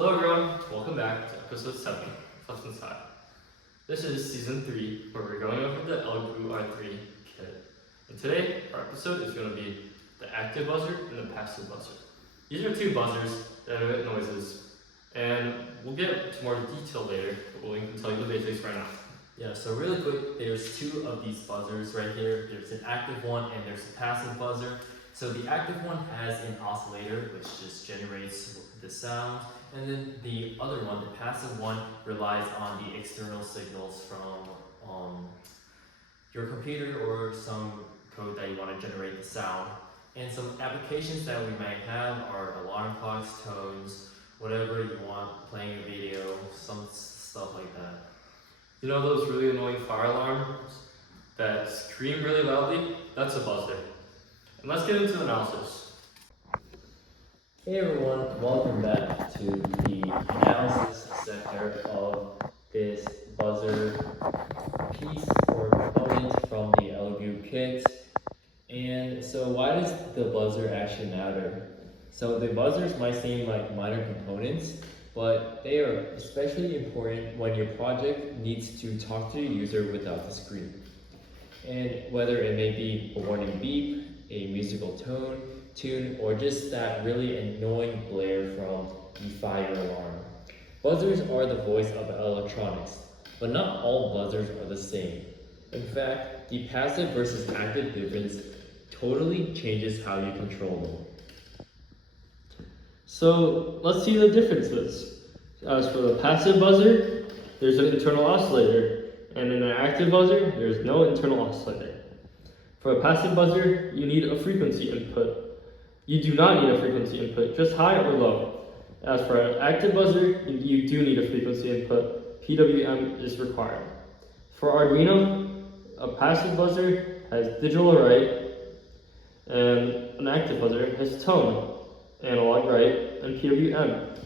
Hello everyone, welcome back to episode 7 of Lesson Side. This is season 3 where we're going over the Elegoo R3 kit. And today our episode is going to be the active buzzer and the passive buzzer. These are two buzzers that emit noises, and we'll get to more detail later, but we can tell you the basics right now. Yeah, so really quick, there's two of these buzzers right here. There's an active one and there's a passive buzzer. So the active one has an oscillator which just generates the sound, and then the other one, the passive one, relies on the external signals from your computer or some code that you want to generate the sound. And some applications that we might have are alarm clocks, tones, whatever you want, playing a video, some stuff like that. You know those really annoying fire alarms that scream really loudly? That's a buzzer. And let's get into the analysis. Hey everyone, welcome back to the analysis sector of this buzzer piece or component from the Elegoo kit. And so why does the buzzer actually matter? So the buzzers might seem like minor components, but they are especially important when your project needs to talk to the user without the screen. And whether it may be a warning beep, a musical tune, or just that really annoying blare from the fire alarm. Buzzers are the voice of electronics, but not all buzzers are the same. In fact, the passive versus active difference totally changes how you control them. So let's see the differences. As for the passive buzzer, there's an internal oscillator, and in an active buzzer, there's no internal oscillator. For a passive buzzer, you need a frequency input. You do not need a frequency input, just high or low. As for an active buzzer, you do need a frequency input. PWM is required. For Arduino, a passive buzzer has digital write, and an active buzzer has tone, analog write, and PWM.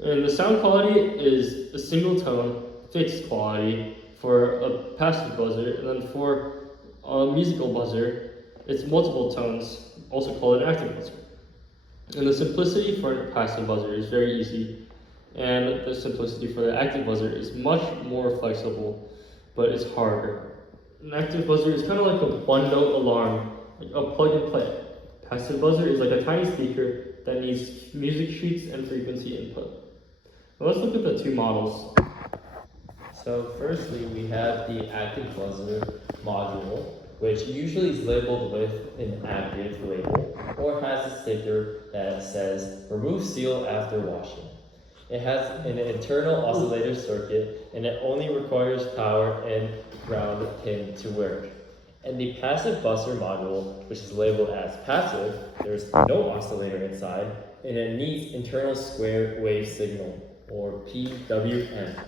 And the sound quality is a single tone, fixed quality for a passive buzzer, and then for a musical buzzer, it's multiple tones, also called an active buzzer. And the simplicity for a passive buzzer is very easy, and the simplicity for the active buzzer is much more flexible, but it's harder. An active buzzer is kind of like a one-note alarm, like a plug and play. Passive buzzer is like a tiny speaker that needs music sheets and frequency input. Now let's look at the two models. So firstly, we have the active buzzer module, which usually is labeled with an active label or has a sticker that says remove seal after washing. It has an internal oscillator circuit and it only requires power and ground pin to work. And the passive buzzer module, which is labeled as passive, there's no oscillator inside and it needs internal square wave signal or PWM.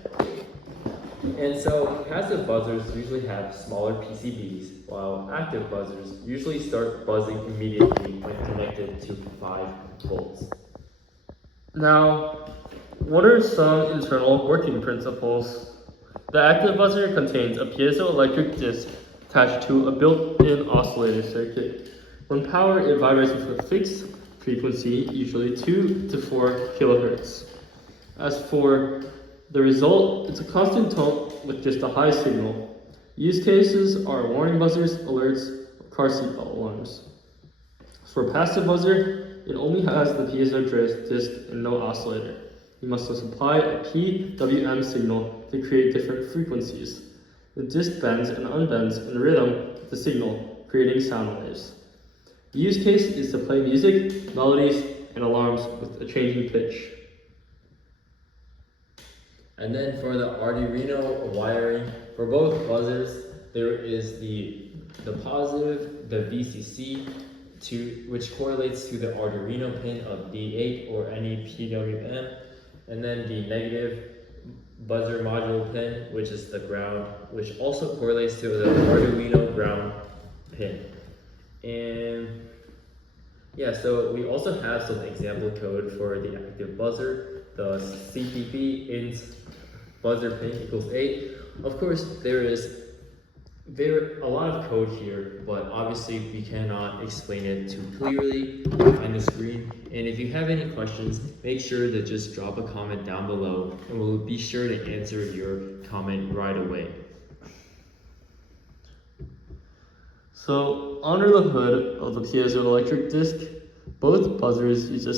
And so passive buzzers usually have smaller PCBs, while active buzzers usually start buzzing immediately when connected to 5 volts. Now, what are some internal working principles? The active buzzer contains a piezoelectric disc attached to a built-in oscillator circuit. When powered, it vibrates with a fixed frequency, usually 2 to 4 kilohertz. As for the result, it's a constant tone with just a high signal. Use cases are warning buzzers, alerts, car seatbelt alarms. For passive buzzer, it only has the piezo disc and no oscillator. You must supply a PWM signal to create different frequencies. The disc bends and unbends in rhythm with the signal, creating sound waves. The use case is to play music, melodies, and alarms with a changing pitch. And then for the Arduino wiring, for both buzzers, there is the positive, the VCC, which correlates to the Arduino pin of D8 or any PWM, and then the negative buzzer module pin, which is the ground, which also correlates to the Arduino ground pin. And yeah, so we also have some example code for the active buzzer. The CTP int buzzer pin equals 8. Of course, there is A lot of code here, but obviously we cannot explain it too clearly on the screen. And if you have any questions, make sure to just drop a comment down below and we'll be sure to answer your comment right away. So under the hood of the piezoelectric disc, both buzzers use a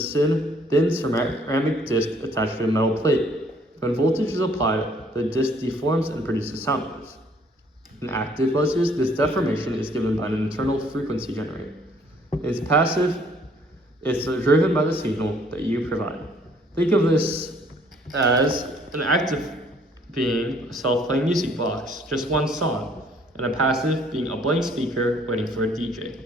thin ceramic disc attached to a metal plate. When voltage is applied, the disc deforms and produces sound waves. In active buzzers, this deformation is given by an internal frequency generator. It's passive, it's driven by the signal that you provide. Think of this as an active being a self-playing music box, just one song, and a passive being a blank speaker waiting for a DJ.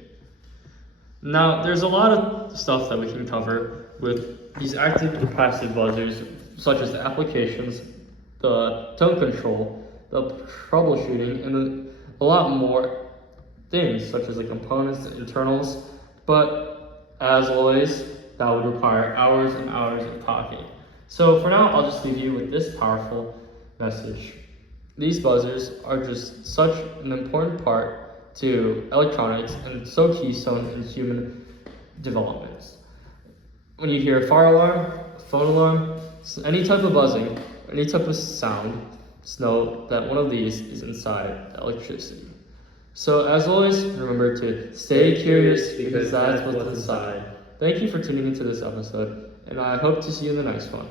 Now, there's a lot of stuff that we can cover with these active and passive buzzers, such as the applications, the tone control, the troubleshooting, and a lot more things, such as the components, the internals, but as always, that would require hours and hours of talking. So for now, I'll just leave you with this powerful message. These buzzers are just such an important part to electronics and so keystone in human developments. When you hear a fire alarm, phone alarm, any type of buzzing, any type of sound, just know that one of these is inside the electricity. So as always, remember to stay curious because that's what's inside. Thank you for tuning into this episode, and I hope to see you in the next one.